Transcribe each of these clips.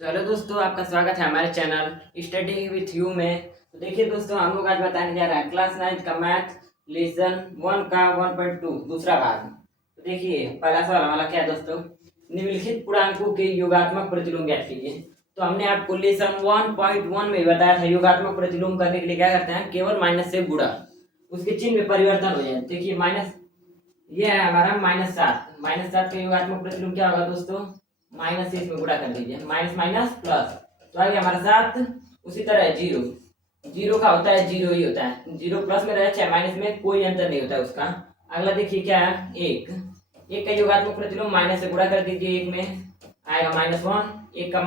तो हेलो दोस्तों, आपका स्वागत है हमारे चैनल स्टडी विथ यू में। तो देखिए दोस्तों, हम लोग आज बताने जा रहे हैं क्लास 9 का मैथ लेसन 1 का 1.2 दूसरा भाग। तो देखिए पहला सवाल हमारा क्या है दोस्तों, निम्नलिखित पूर्णांकों के योगात्मक प्रतिलोम ज्ञात कीजिए। तो हमने आपको लेसन 1.1 में बताया था योगात्मक प्रतिलोम करने के लिए क्या करते हैं, केवल माइनस से गुणा, उसके चिन्ह में परिवर्तन हो जाए। देखिए माइनस, ये है हमारा -7। -7 का योगात्मक प्रतिलोम क्या होगा दोस्तों, माइनस से इसमें गुणा कर दीजिए, माइनस माइनस प्लस, तो आ गया हमारा 7। उसी तरह जीरो, जीरो का होता है जीरो ही होता है, जीरो प्लस में रहे चाहे माइनस में कोई अंतर नहीं होता है उसका। अगला देखिए क्या है, एक, एक का योगात्मक प्रतिलोम माइनस से गुणा कर दीजिए, एक में आएगा -1, एक का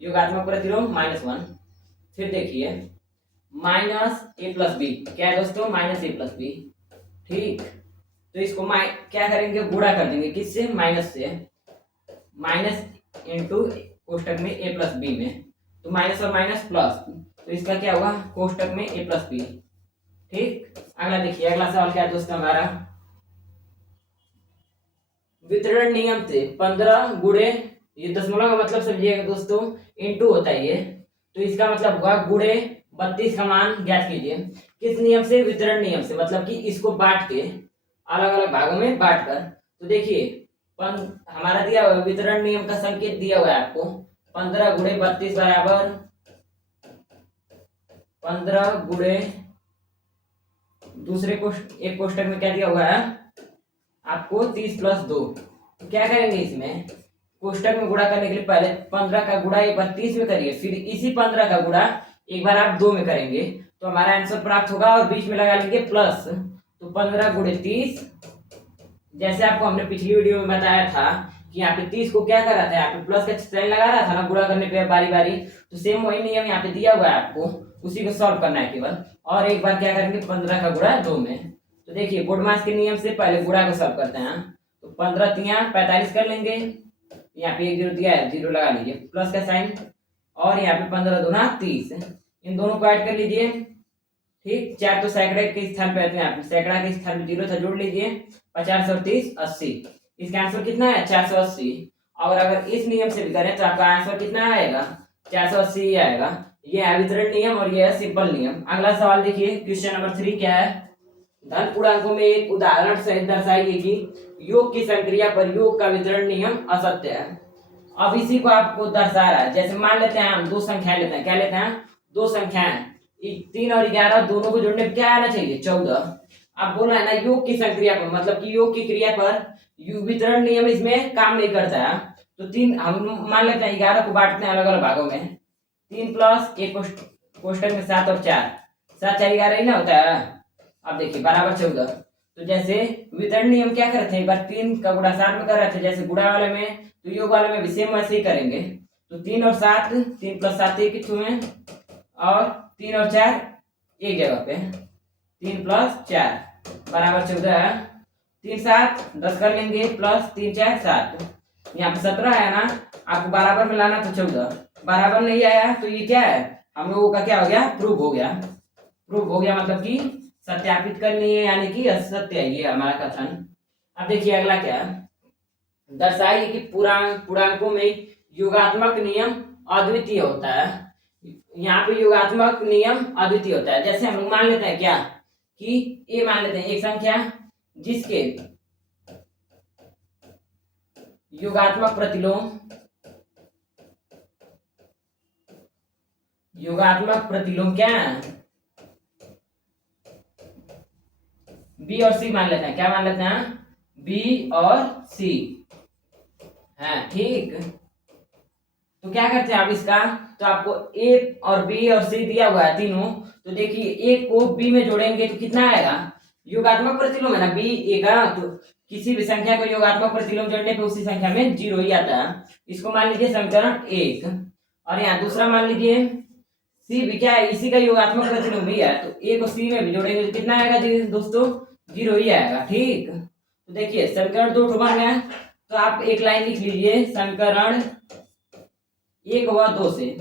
योगात्मक प्रतिलोम -1। फिर देखिए माइनस ए प्लस बी, क्या है दोस्तों, माइनस ए प्लस बी। ठीक, तो इसको क्या करेंगे, गुणा कर देंगे, किससे, माइनस से, माइनस इंटू कोष्टक में ए प्लस बी में, तो माइनस और माइनस प्लस, तो इसका क्या होगा, कोष्टक में ए प्लस बी। ठीक, अगला देखिए, अगला सवाल क्या है दोस्तों हमारा, वितरण नियम से 15 गुणे, ये दशमलव का मतलब समझिएगा दोस्तों, इंटू होता है ये, तो इसका मतलब हुआ गुणे 32 का मान ज्ञात कीजिए। किस नियम से, वितरण नियम से, मतलब कि इसको बांट के अलग अलग भागों में बांट कर। तो देखिए हमारा दिया हुआ वितरण नियम का संकेत दिया हुआ है आपको, 15 गुणे 32 बराबर 15 गुणे, दूसरे एक कोष्टक में क्या दिया हुआ है आपको, 30 प्लस 2। क्या करेंगे, इसमें कोष्टक में गुणा करने के लिए पहले 15 का गुणा एक बार 30 में करिए, फिर इसी 15 का गुणा एक बार आप 2 में करेंगे, तो हमारा आंसर प्राप्त होगा, और बीच में लगा लेंगे प्लस, तो 15 गुणे 30, जैसे आपको हमने पिछली वीडियो में बताया था कि यहाँ पे 30 को क्या कर रहा था, यहाँ पे प्लस का साइन लगा रहा था ना गुणा करने पे बारी बारी, तो सेम वही नियम यहाँ पे दिया हुआ है आपको, उसी को सॉल्व करना है केवल। और एक बार क्या करेंगे, 15 का गुणा 2 में। तो देखिए बोडमास के नियम से पहले गुणा को सॉल्व करते हैं, तो 15 तिया 45 कर लेंगे, यहाँ पे एक जीरो दिया है, जीरो लगा लीजिए, प्लस का साइन, और यहाँ पे 15 दूना 30, इन दोनों को ऐड कर लीजिए। ठीक, 4 तो सैकड़े के स्थान पे आते हैं, आप सैकड़ा के स्थान पे जीरो था, जोड़ लीजिए, 50 और 30 80, इसका आंसर कितना है, 480। और अगर इस नियम से भी करें तो आपका आंसर कितना आएगा, 480 ही आएगा। ये है वितरण नियम और ये है सिंपल नियम। अगला सवाल देखिए, क्वेश्चन नंबर 3 क्या है, धन पूर्णांकों में एक उदाहरण सहित दर्शाइए कि योग की संक्रिया पर योग का वितरण नियम असत्य है। अब इसी को आपको दर्शा रहा है, जैसे मान लेते हैं हम दो संख्याएं लेते हैं, क्या लेते हैं, दो संख्याएं, 3 और 11 दोनों को जोड़ने पर क्या आना चाहिए, 14। अब बोला है ना योग की संक्रिया पर, मतलब कि योग की क्रिया पर वितरण नियम इसमें काम नहीं करता है। तो 3 हम मान लेते हैं 11 को बांटते हैं अलग अलग भागों में, 3 प्लस एक कोष्टक में 7 और 4, 7 4 11 ही ना होता है। अब देखिए बराबर 14, तो जैसे वितरण नियम क्या करते हैं, एक बार 3 का गुणा 7 में कर रहे थे जैसे गुणा वाले में, तो योग वाले में भी सेम वैसे ही करेंगे। तो 3 और 7, 3 प्लस 7 एक ही में, और 3 और 4 एक जगह पे, 3 प्लस 4 बराबर 14 है, 3 7 10 कर लेंगे, प्लस 3 4 7, यहाँ पे 17 है ना, आपको बराबर में लाना तो 14, बराबर नहीं आया तो ये क्या है, हम लोगों का क्या हो गया, प्रूफ हो गया। प्रूफ हो गया मतलब कि सत्यापित करनी है, यानी कि असत्य है ये हमारा कथन। अब देखिए अगला क्या है, दर्शाइए कि पूर्णांकों में योगात्मक नियम अद्वितीय होता है। यहाँ पे योगात्मक नियम अद्वितीय होता है, जैसे हम लोग मान लेते हैं क्या, कि ये मान लेते हैं एक संख्या जिसके योगात्मक प्रतिलोम क्या है, बी और सी मान लेते हैं, क्या मान लेते हैं, बी और सी है। ठीक, तो क्या करते हैं आप इसका, तो आपको ए और बी और सी दिया हुआ है तीनों, तो देखिए ए को बी में जोड़ेंगे तो कितना आएगा, योगात्मक प्रतिलोम है ना, बी ए का, तो किसी भी संख्या को योगात्मक प्रतिलोम जोड़ने पे उसी संख्या में जीरो ही आता है। इसको मान लीजिए समीकरण 1, और यहाँ दूसरा मान लीजिए सी भी क्या है, इसी का योगात्मक प्रतिलोम भी है, तो ए को सी में भी जोड़ेंगे तो कितना आएगा जी दोस्तों, जीरो ही आएगा। ठीक, तो देखिए समीकरण 2 बन गया, तो आप एक लाइन लिख लीजिए, समीकरण 1 व 2 से,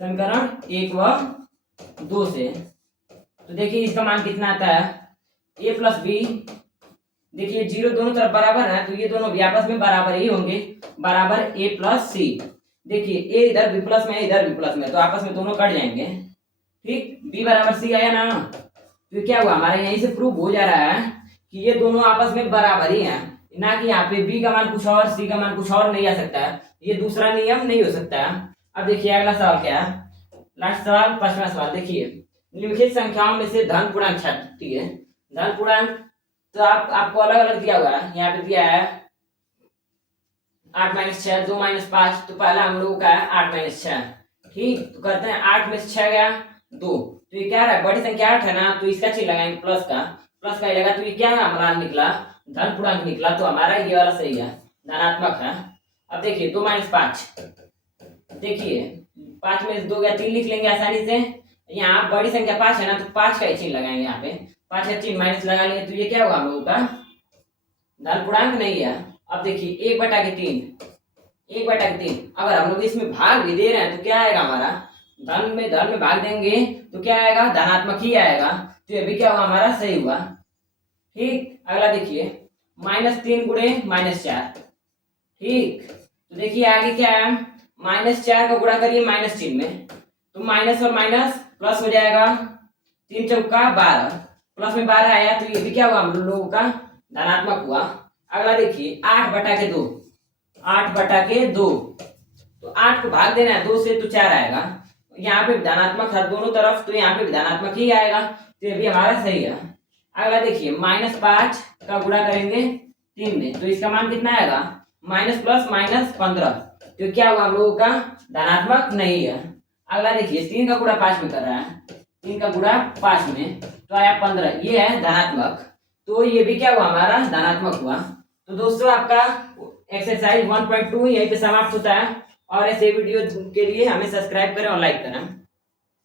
समीकरण 1 व 2 से, तो देखिए इसका मान कितना आता है, ए प्लस बी, देखिए जीरो दोनों तरफ बराबर है, तो ये दोनों भी आपस में बराबर ही होंगे, बराबर ए प्लस सी। देखिए ए इधर बी प्लस में है, इधर बी प्लस में, तो आपस में दोनों कट जाएंगे। ठीक, बी बराबर सी आया ना, तो क्या हुआ हमारे यहीं से प्रूव हो जा रहा है कि ये दोनों आपस में बराबर ही हैं, ना कि यहाँ पे बी का मान कुछ और सी का मान कुछ और नहीं आ सकता है, ये दूसरा नियम नहीं हो सकता है। अब देखिए अगला सवाल क्या है, लास्ट सवाल, 5वां सवाल। देखिए निम्नलिखित संख्याओं में से धन पूर्णांक छठी है। धन पूर्णांक तो आपको अलग अलग दिया हुआ है, यहाँ पे दिया है 8 माइनस 6, 2 माइनस 5, तो पहला हम लोगों का है 8 माइनस 6। ठीक, तो करते हैं 8 में से 6 गया 2, तो ये क्या रहा, बड़ी संख्या 8 है ना, तो इसका चिन्ह लगाएंगे प्लस का ही लगा, तो ये क्या हमारा निकला, धन पूर्णांक निकला, तो हमारा ये वाला सही है, धनात्मक है। अब देखिए 2 माइनस 5, देखिए 5 में से 2 गया 3 लिख लेंगे आसानी से। यहाँ बड़ी संख्या 5 है ना, तो 5 का ही चिन्ह लगाएंगे, यहाँ पे 5 का चिन्ह माइनस लगा लिए, तो ये क्या हुआ हम लोगों का, धन पूर्णांक नहीं है। अब देखिए 1/3, 1/3 अगर हम लोग इसमें भाग भी दे रहे हैं तो क्या आएगा हमारा, धन में भाग देंगे तो क्या आएगा, धनात्मक ही आएगा, तो ये भी क्या हुआ हमारा सही हुआ। ठीक, अगला देखिए -3 गुणे -4। ठीक, तो देखिए आगे क्या है, -4 का गुणा करिए माइनस चिन्ह में, तो माइनस और माइनस प्लस हो जाएगा, 3 चौका 12, प्लस में 12 आया, तो ये भी क्या हुआ हम लोगों का धनात्मक हुआ। अगला देखिए 8/2, 8/2, तो 8 को भाग देना है 2 से, तो 4 आएगा, यहाँ पे धनात्मक था दोनों तरफ, तो यहाँ पे भी धनात्मक ही आएगा, तो ये भी हमारा सही है। अगला देखिए -5 का गुणा करेंगे 3 में, तो इसका मान कितना आएगा, माइनस प्लस -15, तो क्या हुआ हम लोगों का धनात्मक नहीं है। अगला देखिए 3 का गुणा 5 में कर रहा है, 3 का गुणा 5 में, तो आया 15, ये है धनात्मक, तो ये भी क्या हुआ हमारा धनात्मक हुआ। तो दोस्तों आपका एक्सरसाइज 1.2 यहीं पे समाप्त होता है, और ऐसे वीडियो के लिए हमें सब्सक्राइब करें और लाइक करें।